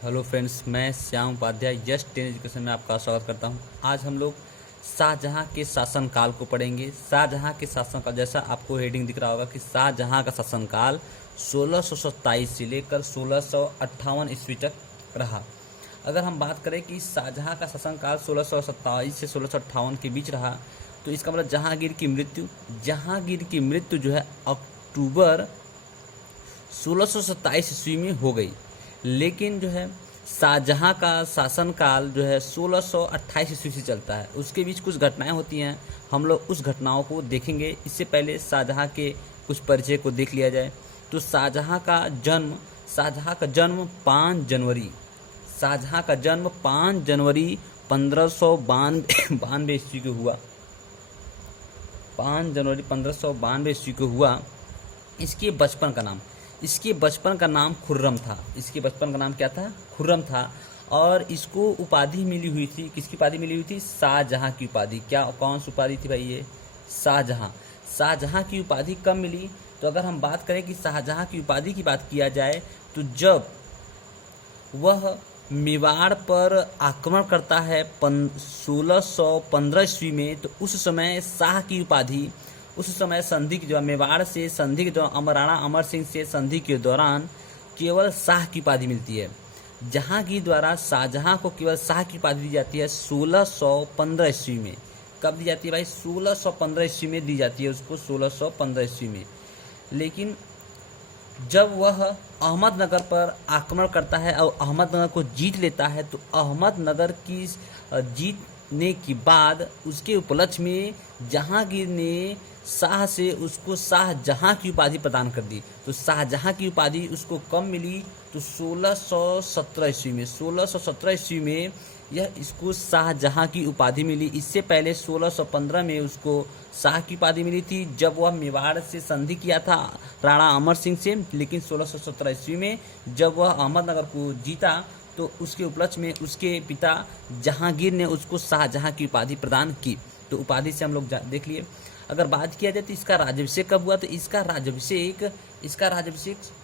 Hello friends, मैं Shyam Upadhyay just 10 education में आपका स्वागत करता हूं। आज हम लोग शाहजहां के शासनकाल को पढ़ेंगे। शाहजहां के शासनकाल, जैसा आपको हेडिंग दिख रहा होगा कि शाहजहां का शासनकाल 1627 से लेकर 1658 ईस्वी तक रहा। अगर हम बात करें कि शाहजहां का शासनकाल 1627 से 1658 के बीच रहा, तो इसका मतलब जहांगीर की मृत्यु जो है अक्टूबर 1627 ईस्वी में हो गई। लेकिन जो है शाहजहां का शासनकाल जो है 1628 ईस्वी से चलता है। उसके बीच कुछ घटनाएं होती हैं, हम लोग उस घटनाओं को देखेंगे। इससे पहले शाहजहां के कुछ परिचय को देख लिया जाए। तो शाहजहां का जन्म 5 जनवरी 1592 ईस्वी को हुआ। 5 जनवरी 1592 ईस्वी को हुआ। इसके बचपन का नाम खुर्रम था। इसके बचपन का नाम क्या था? खुर्रम था। और इसको उपाधि मिली हुई थी। किसकी उपाधि मिली हुई थी? शाहजहां की उपाधि। कौन सी उपाधि थी भाई? ये शाहजहां की उपाधि कब मिली? तो अगर हम बात करें कि शाहजहां की उपाधि की बात किया जाए, तो जब वह मेवाड़ पर आक्रमण करता है 1615 ईस्वी में, तो उस समय शाह की उपाधि, उस समय संधि के जो मेवाड़ से संधि के दौरान राणा अमर सिंह से संधि के दौरान केवल शाह की उपाधि मिलती है। जहांगीर द्वारा शाहजहां को केवल शाह की उपाधि दी जाती है 1615 ईस्वी में। कब दी जाती है भाई? 1615 ईस्वी में दी जाती है उसको, 1615 ईस्वी में। लेकिन जब वह अहमदनगर पर आक्रमण करता है और अहमदनगर को जीत लेता है, तो अहमदनगर की जीतने के बाद उसके उपलक्ष्य में जहांगीर ने शाह से उसको शाहजहां की उपाधि प्रदान कर दी। तो शाहजहां की उपाधि उसको कब मिली? तो 1617 ईस्वी में। 1617 ईस्वी में यह इसको शाहजहां की उपाधि मिली। इससे पहले 1615 में उसको शाह की उपाधि मिली थी, जब वह मेवाड़ से संधि किया था राणा अमर सिंह से। लेकिन 1617 ईस्वी में जब वह अहमदनगर को जीता, तो उसके उपलक्ष्य में उसके पिता जहांगीर ने उसको शाहजहां की उपाधि प्रदान की। तो उपाधि से हम लोग देख लिए। अगर बात किया जाए तो इसका राज्याभिषेक कब हुआ? तो इसका राज्याभिषेक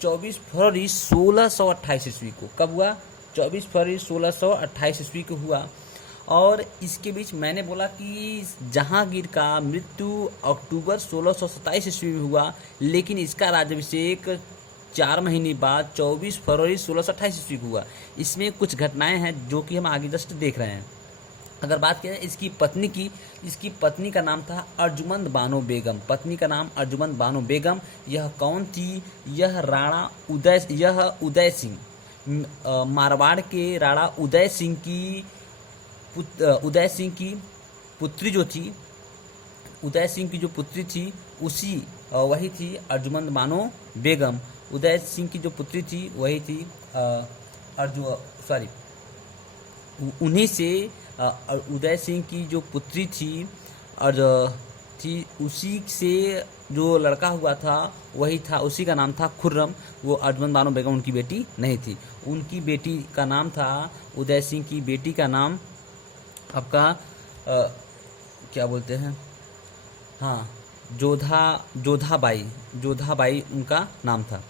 24 फरवरी 1628 ईस्वी को। कब हुआ? 24 फरवरी 1628 ईस्वी को हुआ। और इसके बीच मैंने बोला कि जहांगीर का मृत्यु अक्टूबर 1627 ईस्वी में हुआ, लेकिन इसका राज्याभिषेक 4 महीने बाद 24 फरवरी 1628 ईस्वी को हुआ। इसमें कुछ घटनाएं हैं जो कि हम आगे जस्ट देख रहे हैं। अगर बात किया जाए इसकी पत्नी का नाम था अर्जुमंद बानो बेगम। यह कौन थी? यह उदय सिंह, मारवाड़ के राणा उदय सिंह की पुत्री जो थी, उदय सिंह की जो पुत्री थी वही थी अर्जुमंद बानो बेगम। उदय सिंह की जो पुत्री थी वही थी उन्हीं से उदय सिंह की जो पुत्री थी उसी से जो लड़का हुआ था वही था, उसी का नाम था खुर्रम। वो अर्जुमंद बानो बेगम उनकी बेटी नहीं थी। उनकी बेटी का नाम था, उदय सिंह की बेटी का नाम आपका क्या बोलते हैं? हाँ, जोधा बाई उनका नाम था।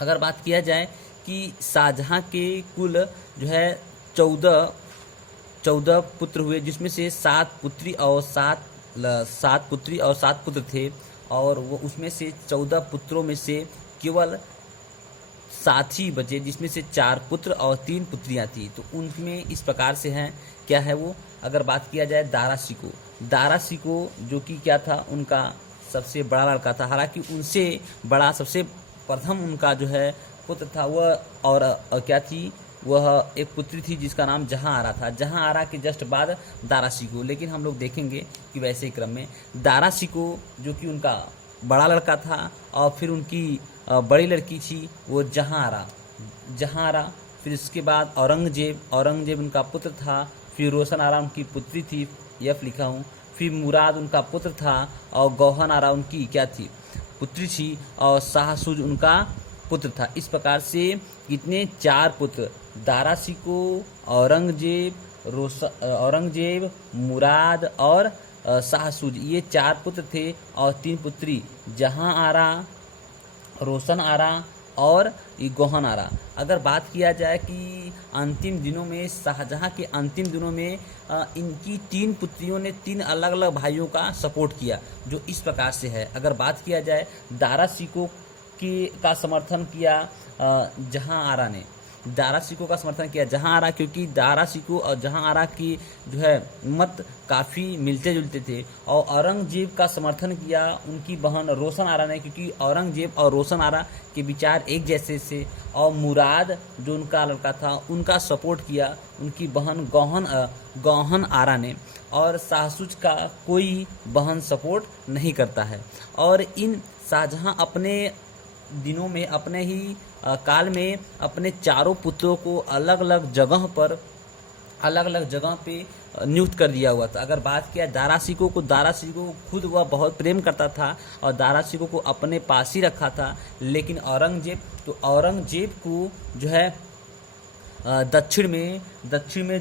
अगर बात किया जाए कि शाहजहां के कुल जो है 14 पुत्र हुए, जिसमें से 7 पुत्री और 7 पुत्र थे। और वो उसमें से 14 पुत्रों में से केवल 7 ही बचे, जिसमें से 4 पुत्र और 3 पुत्रियां थी। तो उनमें इस प्रकार से हैं। क्या है वो? अगर बात किया जाए दारा शिको जो कि क्या था? उनका सबसे बड़ा लड़का था। हालांकि उनसे बड़ा सबसे प्रथम उनका जो है पुत्र था वह, और क्या थी? वह एक पुत्री थी जिसका नाम जहां आरा था। जहां आरा के जस्ट बाद दारा शिको। लेकिन हम लोग देखेंगे कि वैसे ही क्रम में दारा शिको जो कि उनका बड़ा लड़का था, और फिर उनकी बड़ी लड़की थी वो जहां आरा। फिर उसके बाद औरंगजेब उनका पुत्र था। फिर रोशन आरा उनकी पुत्री थी, यफ लिखा हूँ। फिर मुराद उनका पुत्र था, और गौहन आरा उनकी क्या थी? पुत्री थी। और शाहसूज उनका पुत्र था। इस प्रकार से कितने? 4 पुत्र, दारा शिको, औरंगजेब, मुराद और शाहसूज, ये 4 पुत्र थे। और 3 पुत्री, जहां आरा, रोशन आरा और ये गोहन आरा। अगर बात किया जाए कि अंतिम दिनों में, शाहजहां के अंतिम दिनों में इनकी 3 पुत्रियों ने 3 अलग अलग भाइयों का सपोर्ट किया, जो इस प्रकार से है। अगर बात किया जाए, दारा शिकोह का समर्थन किया जहां आरा ने, दारा शिकोह का समर्थन किया जहां आरा, क्योंकि दारा शिकोह और जहां आरा की जो है मत काफ़ी मिलते जुलते थे। और औरंगजेब का समर्थन किया उनकी बहन रोशन आरा ने, क्योंकि औरंगजेब और रोशन आरा के विचार एक जैसे से। और मुराद जो उनका लड़का था, उनका सपोर्ट किया उनकी बहन गौहन आरा ने। और शाहसूज का कोई बहन सपोर्ट नहीं करता है। और इन शाहजहां अपने दिनों में, अपने ही काल में अपने चारों पुत्रों को अलग अलग जगह पे नियुक्त कर दिया हुआ था। अगर बात किया दारा शिकोह को, दारा शिकोह खुद वह बहुत प्रेम करता था और दारा शिकोह को अपने पास ही रखा था। लेकिन औरंगजेब को जो है दक्षिण में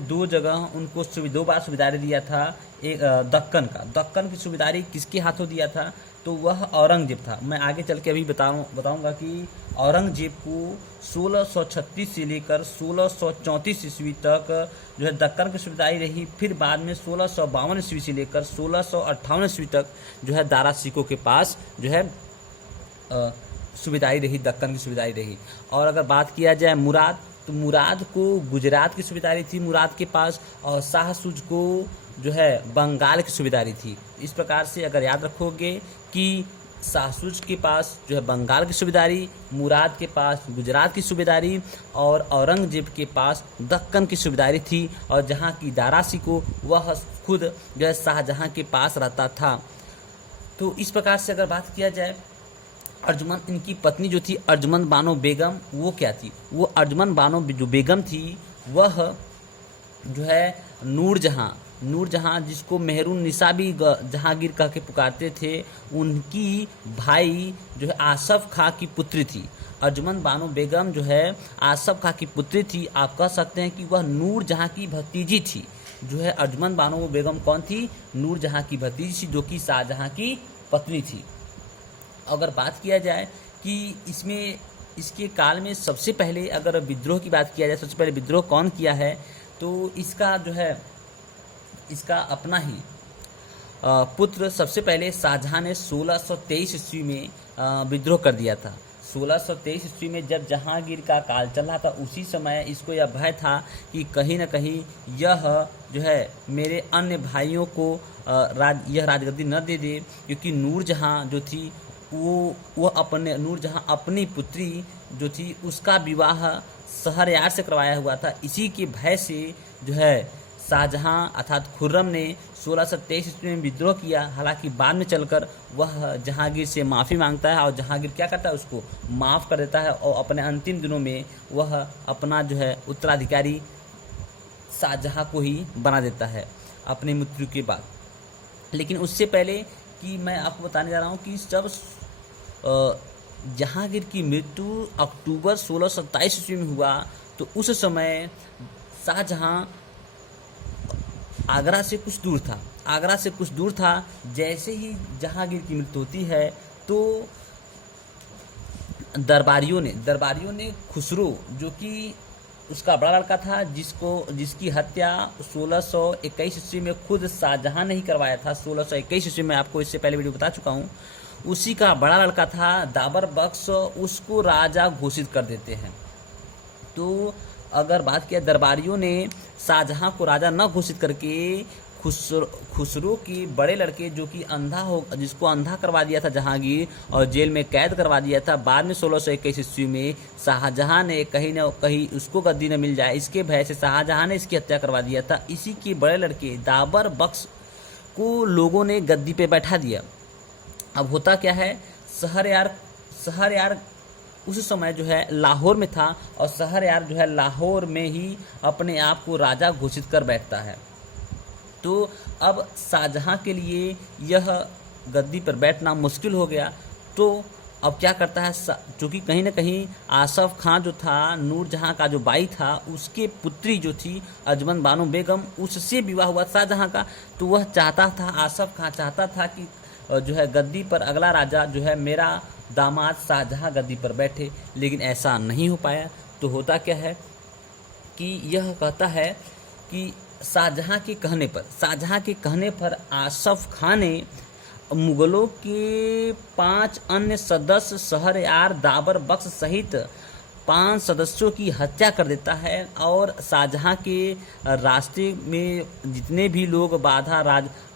2 जगह उनको 2 बार सूबेदारी दिया था। एक दक्कन की सूबेदारी किसके हाथों दिया था? तो वह औरंगजेब था। मैं आगे चल के अभी बताऊंगा कि औरंगजेब को 1636 से लेकर 1634 ईस्वी तक जो है दक्कन की सूबेदारी रही। फिर बाद में 1652 ईस्वी से लेकर 1658 ईस्वी तक जो है दारा शिकोह के पास जो है सूबेदारी रही, दक्कन की सूबेदारी रही। और अगर बात किया जाए मुराद, तो मुराद को गुजरात की सूबेदारी थी मुराद के पास, और शाहसूज को जो है बंगाल की सूबेदारी थी। इस प्रकार से अगर याद रखोगे कि शाहसूज के पास जो है बंगाल की सूबेदारी, मुराद के पास गुजरात की सूबेदारी और औरंगजेब के पास दक्कन की सूबेदारी थी। और जहाँ की दारा शिकोह वह खुद जो है शाहजहां के पास रहता था। तो इस प्रकार से अगर बात किया जाए, अर्जुमन, इनकी पत्नी जो थी अर्जुमन बानो बेगम, वो क्या थी? वो अर्जुमन बानो जो बेगम थी वह जो है नूरजहां जिसको मेहरून निसा भी जहांगीर कह के पुकारते थे, उनकी भाई जो है आसफ खां की पुत्री थी। अर्जुमन बानो बेगम जो है आसफ खां की पुत्री थी। आप कह सकते हैं कि वह नूरजहां की भतीजी थी। जो है अर्जुमन बानो बेगम कौन थी? नूरजहां की भतीजी थी, जो कि शाहजहां की पत्नी थी। अगर बात किया जाए कि इसके काल में सबसे पहले अगर विद्रोह की बात किया जाए, सबसे पहले विद्रोह कौन किया है, तो इसका अपना ही पुत्र सबसे पहले शाहजहां ने 1623 ईस्वी में विद्रोह कर दिया था। 1623 ईस्वी में जब जहांगीर का काल चल रहा था, उसी समय इसको यह भय था कि कहीं न कहीं यह जो है मेरे अन्य भाइयों को यह राजगद्दी न दे दे, क्योंकि नूरजहां जो थी नूरजहां अपनी पुत्री जो थी उसका विवाह शहरयार से करवाया हुआ था। इसी के भय से जो है शाहजहां अर्थात खुर्रम ने 1623 ईस्वी में विद्रोह किया। हालांकि बाद में चलकर वह जहांगीर से माफ़ी मांगता है और जहांगीर क्या करता है, उसको माफ़ कर देता है और अपने अंतिम दिनों में वह अपना जो है उत्तराधिकारी शाहजहां को ही बना देता है अपनी मृत्यु के बाद। लेकिन उससे पहले कि मैं आपको बताने जा रहा हूँ कि जब जहांगीर की मृत्यु अक्टूबर 1627 ईस्वी में हुआ, तो उस समय शाहजहां आगरा से कुछ दूर था। जैसे ही जहांगीर की मृत्यु होती है, तो दरबारियों ने खुसरो, जो कि उसका बड़ा लड़का था, जिसकी हत्या 1621 ईस्वी में खुद शाहजहां ने ही करवाया था। 1621 ईस्वी में आपको इससे पहले वीडियो बता चुका हूँ। उसी का बड़ा लड़का था दाबर बख्श, उसको राजा घोषित कर देते हैं। तो अगर बात किया, दरबारियों ने शाहजहां को राजा न घोषित करके खुसरो के बड़े लड़के जो कि जिसको अंधा करवा दिया था जहांगीर और जेल में कैद करवा दिया था, बाद में 1621 ईस्वी में शाहजहां ने कहीं न कहीं उसको गद्दी न मिल जाए, इसके भय से शाहजहां ने इसकी हत्या करवा दिया था। इसी के बड़े लड़के दाबर बख्श को लोगों ने गद्दी पे बैठा दिया। अब होता क्या है, शहरयार उस समय जो है लाहौर में था और शहरयार जो है लाहौर में ही अपने आप को राजा घोषित कर बैठता है। तो अब शाहजहां के लिए यह गद्दी पर बैठना मुश्किल हो गया। तो अब क्या करता है, चूँकि कहीं ना कहीं आसफ खां जो था, नूरजहां का जो भाई था, उसके पुत्री जो थी अर्जुमन बानो बेगम, उससे विवाह हुआ शाहजहां का। तो वह चाहता था, आसफ खां चाहता था कि जो है गद्दी पर अगला राजा जो है मेरा दामाद शाहजहां गद्दी पर बैठे, लेकिन ऐसा नहीं हो पाया। तो होता क्या है कि यह कहता है कि शाहजहां के कहने पर आसफ खान ने मुगलों के 5 अन्य सदस्य शहरयार दाबर बख्श सहित 5 सदस्यों की हत्या कर देता है और शाहजहां के रास्ते में जितने भी लोग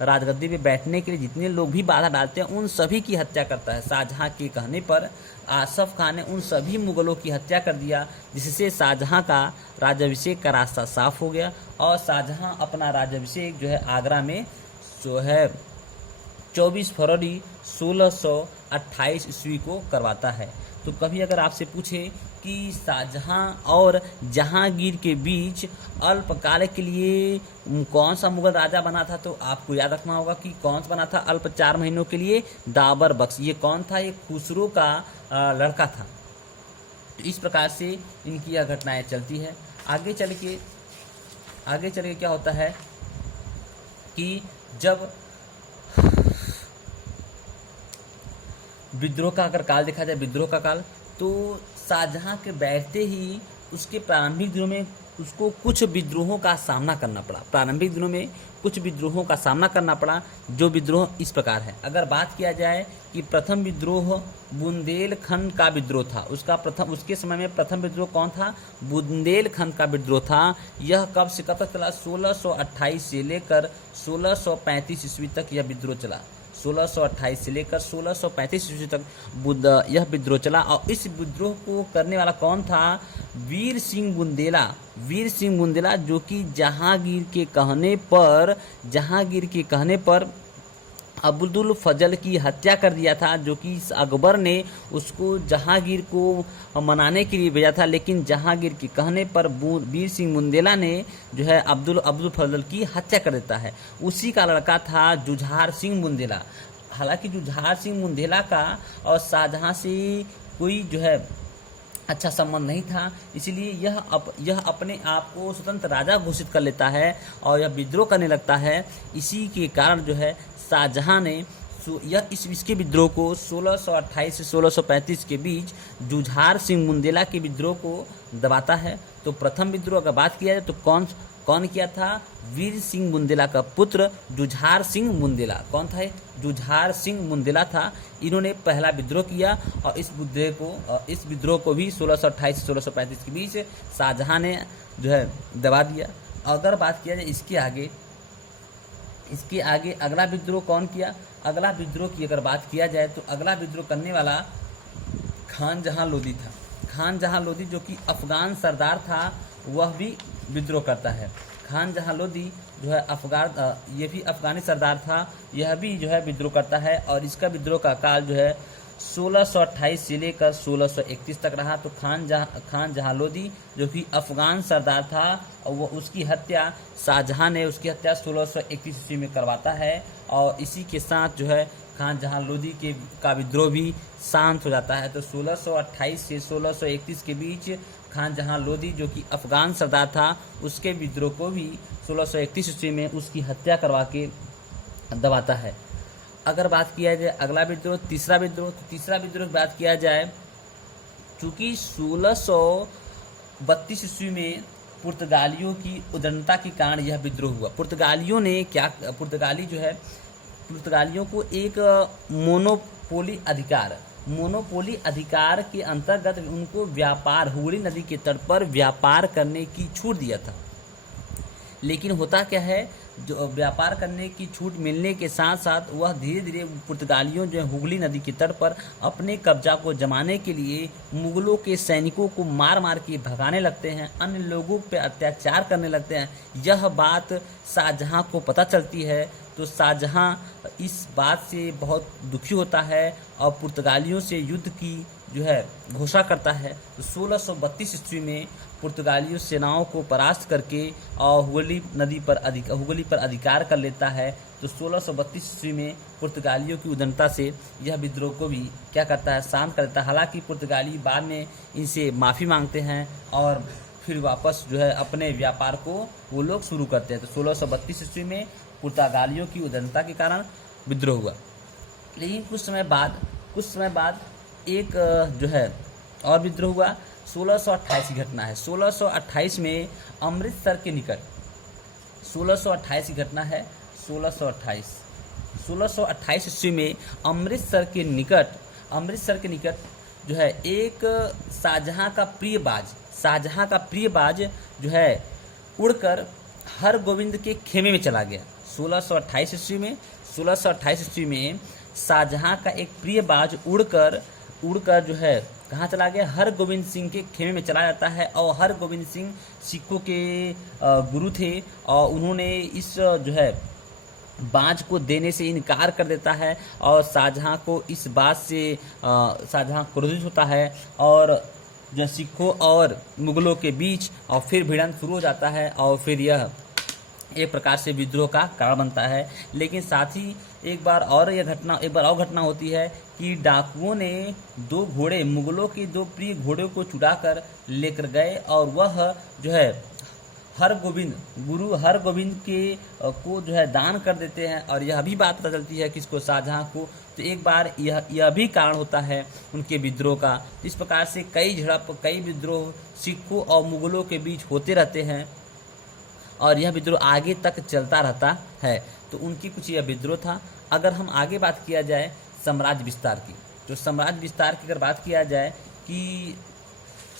राजगद्दी पे बैठने के लिए जितने लोग भी बाधा डालते हैं उन सभी की हत्या करता है। शाहजहां के कहने पर आसफ खान ने उन सभी मुगलों की हत्या कर दिया, जिससे शाहजहां का राज्याभिषेक का रास्ता साफ हो गया और शाहजहां अपना राज्याभिषेक जो है आगरा में जो है 24 फरवरी 1628 ईस्वी को करवाता है। तो कभी अगर आपसे पूछे कि शाहजहां और जहांगीर के बीच अल्पकाल के लिए कौन सा मुगल राजा बना था, तो आपको याद रखना होगा कि कौन सा बना था अल्प 4 महीनों के लिए, दाबर बख्श। ये कौन था? ये खुसरो का लड़का था। तो इस प्रकार से इनकी यह घटनाएं चलती है। आगे चल के क्या होता है कि जब विद्रोह का अगर काल देखा जाए, विद्रोह का काल, तो शाहजहां के बैठते ही उसके प्रारंभिक दिनों में उसको कुछ विद्रोहों का सामना करना पड़ा। जो विद्रोह इस प्रकार है। अगर बात किया जाए कि प्रथम विद्रोह बुंदेलखंड का विद्रोह था, उसके समय में प्रथम विद्रोह कौन था? बुंदेलखंड का विद्रोह था। यह कब से कब तक चला? 1628 से लेकर 1635 ईस्वी तक यह विद्रोह चला। 1628 से लेकर 1635 ईस्वी तक यह विद्रोह चला। और इस विद्रोह को करने वाला कौन था? वीर सिंह बुंदेला, जो कि जहांगीर के कहने पर अब्दुल फजल की हत्या कर दिया था, जो कि अकबर ने उसको जहांगीर को मनाने के लिए भेजा था। लेकिन जहांगीर के कहने पर वीर सिंह बुंदेला ने जो है अब्दुल फजल की हत्या कर देता है। उसी का लड़का था जुझार सिंह बुंदेला। हालांकि जुझार सिंह बुंदेला का और शाहजहां से कोई जो है अच्छा संबंध नहीं था, इसलिए यह अपने आप को स्वतंत्र राजा घोषित कर लेता है और यह विद्रोह करने लगता है। इसी के कारण जो है शाहजहां ने इसके विद्रोह को 1628 से 1635 के बीच जुझार सिंह बुंदेला के विद्रोह को दबाता है। तो प्रथम विद्रोह अगर बात किया जाए तो कौन किया था? वीर सिंह बुंदेला का पुत्र जुझार सिंह बुंदेला। कौन था? जुझार सिंह बुंदेला था। इन्होंने पहला विद्रोह किया और इस विद्रोह को भी 1628 से 1635 के बीच शाहजहां ने जो है दबा दिया। अगर बात किया जाए इसके आगे अगला विद्रोह कौन किया? अगला विद्रोह की अगर बात किया जाए तो अगला विद्रोह करने वाला खान जहां लोदी था। खान जहां लोदी जो कि अफगान सरदार था, वह भी विद्रोह करता है। खान जहां लोदी जो है ये भी अफगानी सरदार था, यह भी जो है विद्रोह करता है और इसका विद्रोह का काल जो है 1628 से लेकर 1631 तक रहा। तो खान जहां लोदी जो कि अफगान सरदार था और वो उसकी हत्या शाहजहां ने उसकी हत्या 1631 ईस्वी में करवाता है और इसी के साथ जो है खान जहां लोदी का विद्रोह भी शांत हो जाता है। तो 1628 से 1631 के बीच खान जहां लोदी जो कि अफगान सरदार था, उसके विद्रोह को भी 1631 ईस्वी में उसकी हत्या करवा के दबाता है। अगर बात किया जाए अगला विद्रोह तीसरा विद्रोह की बात किया जाए, चूंकि 1632 ईस्वी में पुर्तगालियों की उदंडता के कारण यह विद्रोह हुआ। पुर्तगालियों को एक मोनोपोली अधिकार के अंतर्गत उनको हुगली नदी के तट पर व्यापार करने की छूट दिया था। लेकिन होता क्या है, जो व्यापार करने की छूट मिलने के साथ साथ वह धीरे धीरे पुर्तगालियों जो है हुगली नदी के तट पर अपने कब्जा को जमाने के लिए मुगलों के सैनिकों को मार के भगाने लगते हैं, अन्य लोगों पर अत्याचार करने लगते हैं। यह बात शाहजहां को पता चलती है तो शाहजहां इस बात से बहुत दुखी होता है और पुर्तगालियों से युद्ध की जो है घोषणा करता है। तो 1632 ईस्वी में पुर्तगालियों सेनाओं को परास्त करके और हुगली पर अधिकार कर लेता है। तो 1632 ईस्वी में पुर्तगालियों की उदंडता से यह विद्रोह को भी क्या करता है, शांत कर देता है। हालांकि पुर्तगाली बाद में इनसे माफ़ी मांगते हैं और फिर वापस जो है अपने व्यापार को वो लोग शुरू करते हैं। तो 1632 ईस्वी में पुर्तगालियों की उदंडता के कारण विद्रोह हुआ। लेकिन कुछ समय बाद एक जो है और विद्रोह हुआ, 1628 की घटना है। 1628 में अमृतसर के निकट 1628 की घटना है। 1628 ईस्वी में अमृतसर के निकट जो है एक शाहजहां का प्रिय बाज जो है उड़कर हरगोविंद के खेमे में चला गया। 1628 ईस्वी में शाहजहां का एक प्रिय बाज उड़कर जो है कहाँ चला गया, हरगोविंद सिंह के खेमे में चला जाता है। और हरगोविंद सिंह सिखों के गुरु थे और उन्होंने इस जो है बाज को देने से इनकार कर देता है और शाहजहां को इस बात से शाहजहां क्रोधित होता है और जो सिखों और मुगलों के बीच और फिर भिड़ंत शुरू हो जाता है और फिर यह एक प्रकार से विद्रोह का कारण बनता है। लेकिन साथ ही एक बार और घटना होती है कि डाकुओं ने मुगलों के दो प्रिय घोड़े को चुराकर लेकर गए और वह जो है गुरु हरगोविंद के को जो है दान कर देते हैं। और यह भी बात पता चलती है किसको, शाहजहां को। तो एक बार यह भी कारण होता है उनके विद्रोह का। इस प्रकार से कई विद्रोह सिखों और मुगलों के बीच होते रहते हैं और यह विद्रोह आगे तक चलता रहता है। तो उनकी कुछ यह विद्रोह था। अगर हम आगे बात किया जाए साम्राज्य विस्तार की, तो साम्राज्य विस्तार की अगर बात किया जाए कि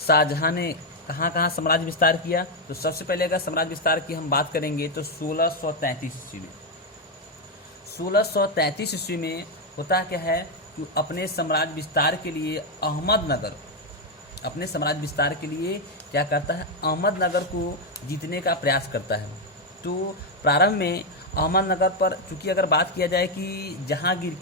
शाहजहां ने कहाँ साम्राज्य विस्तार किया, तो सबसे पहले अगर साम्राज्य विस्तार की हम बात करेंगे तो 1633 ईस्वी में होता क्या है कि अपने साम्राज्य विस्तार के लिए क्या करता है, अहमदनगर को जीतने का प्रयास करता है। तो प्रारंभ में अहमदनगर पर चूंकि अगर बात किया जाए कि जहांगीर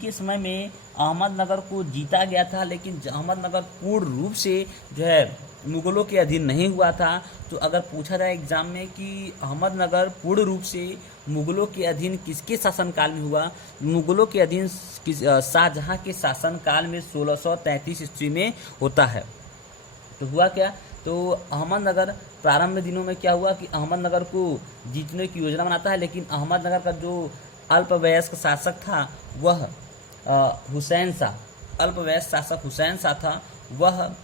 के समय में अहमदनगर को जीता गया था, लेकिन अहमदनगर पूर्ण रूप से जो है मुगलों के अधीन नहीं हुआ था। तो अगर पूछा जाए एग्जाम में कि अहमदनगर पूर्ण रूप से मुगलों के अधीन किसके शासनकाल में हुआ, मुगलों के अधीन शाहजहां के शासनकाल में 1633 ईस्वी में होता है। तो हुआ क्या, तो अहमदनगर प्रारंभ दिनों में क्या हुआ कि अहमदनगर को जीतने की योजना बनाता है, लेकिन अहमदनगर का जो अल्पवयस्क शासक था वह हुसैन शाह था। वह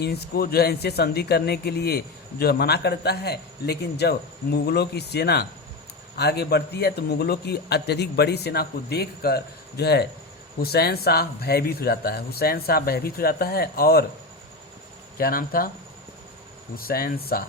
इनसे संधि करने के लिए जो है मना करता है। लेकिन जब मुगलों की सेना आगे बढ़ती है तो मुगलों की अत्यधिक बड़ी सेना को देखकर जो है हुसैन शाह भयभीत हो जाता है और क्या नाम था, हुसैन शाह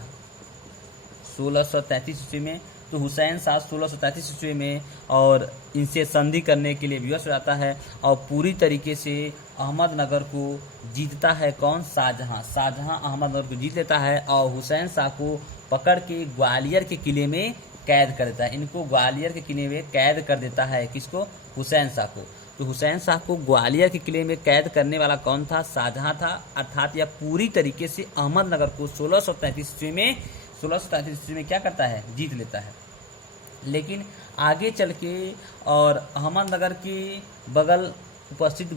1633 ईस्वी में। तो हुसैन शाह 1633 ईस्वी में और इनसे संधि करने के लिए विवश हो जाता है और पूरी तरीके से अहमदनगर को जीतता है। कौन, शाहजहां अहमदनगर को जीत लेता है और हुसैन शाह को पकड़ के ग्वालियर के किले में कैद कर देता है। इनको ग्वालियर के किले में कैद कर देता है, किसको, हुसैन शाह को। तो हुसैन शाह को ग्वालियर के किले में कैद करने वाला कौन था, शाहजहां था। अर्थात यह पूरी तरीके से अहमदनगर को 1633 ईस्वी में क्या करता है, जीत लेता है। लेकिन आगे चल के और अहमदनगर के बगल उपस्थित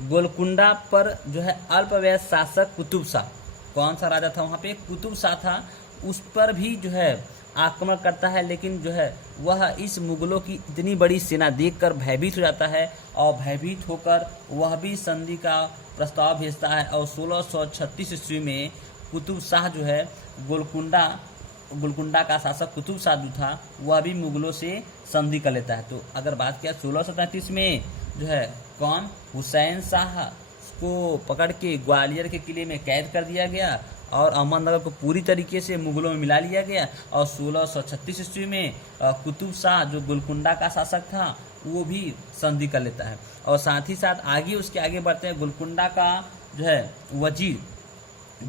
गोलकुंडा पर जो है अल्पवयस्क शासक कुतुब शाह, कौन सा राजा था वहाँ पे, कुतुब शाह था, उस पर भी जो है आक्रमण करता है। लेकिन जो है वह इस मुगलों की इतनी बड़ी सेना देखकर भयभीत हो जाता है और भयभीत होकर वह भी संधि का प्रस्ताव भेजता है। और 1636 ईस्वी में कुतुब शाह जो है गोलकुंडा का शासक कुतुब शाह जो था वह भी मुगलों से संधि कर लेता है। तो अगर बात किया 1633 में जो है कौन, हुसैन शाह को पकड़ के ग्वालियर के किले में कैद कर दिया गया और अहमदनगर को पूरी तरीके से मुगलों में मिला लिया गया। और 1636 ईस्वी में कुतुब शाह जो गोलकुंडा का शासक था वो भी संधि कर लेता है। और साथ ही साथ उसके आगे बढ़ते हैं, गोलकुंडा का जो है वजीर,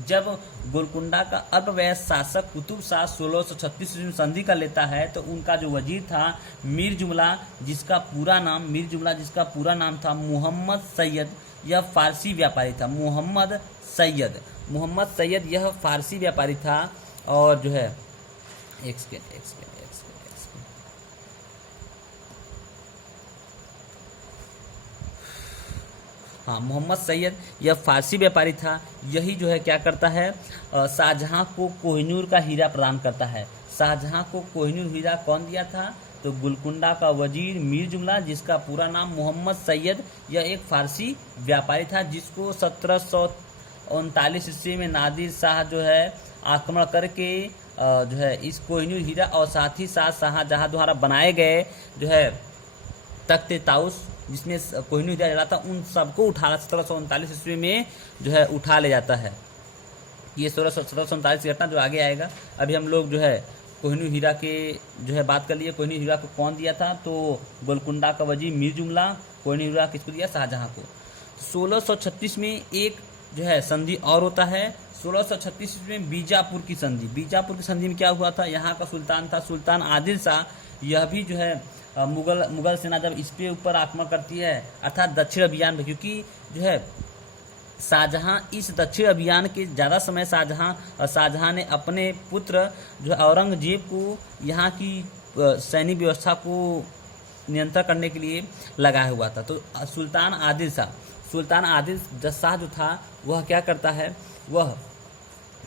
जब गोलकुंडा का अल्पवयस्क शासक कुतुब शाह 1636 में संधि कर लेता है तो उनका जो वजीर था मीर जुमला, जिसका पूरा नाम था मोहम्मद सैयद, यह फारसी व्यापारी था। मोहम्मद सैयद यह फारसी व्यापारी था। और जो है मोहम्मद सैयद यह फारसी व्यापारी था। यही जो है क्या करता है, शाहजहां को कोहिनूर का हीरा प्रदान करता है। शाहजहां को कोहिनूर हीरा कौन दिया था, तो गोलकुंडा का वजीर मीर जुमला, जिसका पूरा नाम मोहम्मद सैयद, यह एक फारसी व्यापारी था जिसको 1739 ईस्वी में नादिर शाह जो है आक्रमण करके जो है इस कोहिनूर हीरा और साथ ही साथ शाहजहां द्वारा बनाए गए जो है तख्त ताउस जिसमें कोहिनूर हीरा जड़ा था, उन सबको 1739 ईस्वी में जो है उठा ले जाता है। ये 1739 की घटना जो आगे आएगा। अभी हम लोग जो है कोहिनूर हीरा के जो है बात कर लिए। कोहिनूर हीरा को कौन दिया था? तो गोलकुंडा का वजीर मीर जुमला। कोहिनूर हीरा किसको दिया? शाहजहां को। 1636 में एक जो है संधि और होता है। 1636 में बीजापुर की संधि। बीजापुर की संधि में क्या हुआ था? यहाँ का सुल्तान था सुल्तान आदिल शाह। यह भी जो है मुगल सेना जब इस पे ऊपर आक्रमण करती है अर्थात दक्षिण अभियान में, क्योंकि जो है शाहजहां इस दक्षिण अभियान के ज़्यादा समय शाहजहां ने अपने पुत्र जो औरंगजेब को यहाँ की सैनिक व्यवस्था को नियंत्रण करने के लिए लगाया हुआ था। तो सुल्तान आदिल शाह जो था वह क्या करता है? वह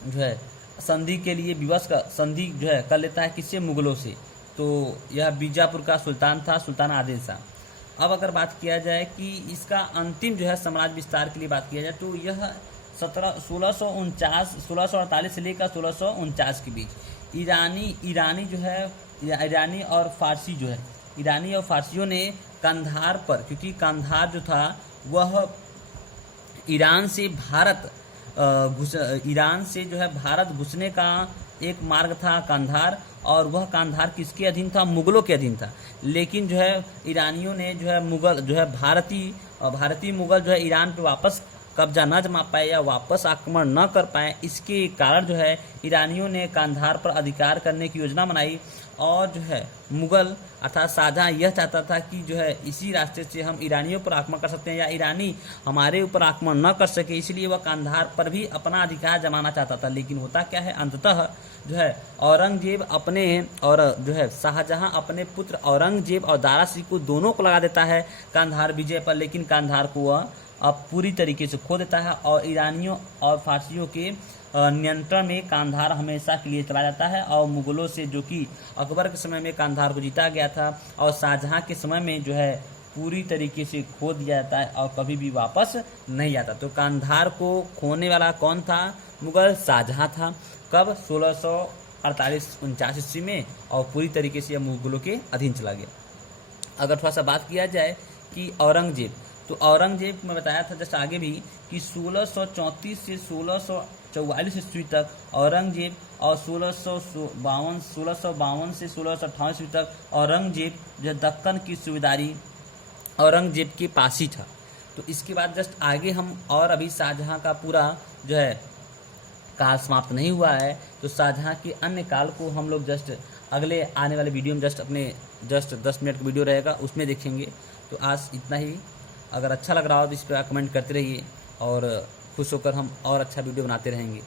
जो है संधि के लिए विवश का संधि जो है कर लेता है किससे? मुगलों से। तो यह बीजापुर का सुल्तान था सुल्तान आदिल शाह। अब अगर बात किया जाए कि इसका अंतिम जो है साम्राज्य विस्तार के लिए बात किया जाए तो यह 1648 से लेकर 1649 के बीच ईरानी जो है ईरानी और फारसी जो है ईरानी और फारसियों ने कंधार पर, क्योंकि कंधार जो था वह ईरान से जो है भारत घुसने का एक मार्ग था कंधार, और वह कंधार किसके अधीन था? मुगलों के अधीन था। लेकिन जो है ईरानियों ने जो है भारतीय मुगल जो है ईरान पे वापस कब्जा न जमा पाए या वापस आक्रमण न कर पाए, इसके कारण जो है ईरानियों ने कंधार पर अधिकार करने की योजना बनाई। और जो है मुगल अर्थात शाहजहां यह चाहता था कि जो है इसी रास्ते से हम ईरानियों पर आक्रमण कर सकते हैं या ईरानी हमारे ऊपर आक्रमण न कर सके, इसलिए वह कंधार पर भी अपना अधिकार जमाना चाहता था। लेकिन होता क्या है? अंततः जो है औरंगजेब अपने और जो है शाहजहां अपने पुत्र औरंगजेब और दारा सिंह को दोनों को लगा देता है कंधार विजय पर, लेकिन कंधार को वह अब पूरी तरीके से खो देता है और ईरानियों और फारसियों के नियंत्रण में कंधार हमेशा के लिए चला जाता है। और मुगलों से, जो कि अकबर के समय में कंधार को जीता गया था, और शाहजहां के समय में जो है पूरी तरीके से खो दिया जाता है और कभी भी वापस नहीं आता। तो कंधार को खोने वाला कौन था? मुगल शाहजहां था। कब? 1648-49 ईस्वी में, और पूरी तरीके से यह मुगलों के अधीन चला गया। अगर थोड़ा सा बात किया जाए कि औरंगजेब, तो औरंगजेब मैं बताया था जस्ट आगे भी कि 1634 से 1644 ईस्वी तक औरंगजेब, और 1652 से 1658 ईस्वी तक औरंगजेब जो दक्कन की सूबेदारी औरंगजेब के पास ही था। तो इसके बाद जस्ट आगे हम, और अभी शाहजहां का पूरा जो है काल समाप्त नहीं हुआ है, तो शाहजहां के अन्य काल को हम लोग जस्ट अगले आने वाले वीडियो में जस्ट 10 मिनट का वीडियो रहेगा उसमें देखेंगे। तो आज इतना ही। अगर अच्छा लग रहा हो तो इस पर कमेंट करते रहिए और खुश होकर हम और अच्छा वीडियो बनाते रहेंगे।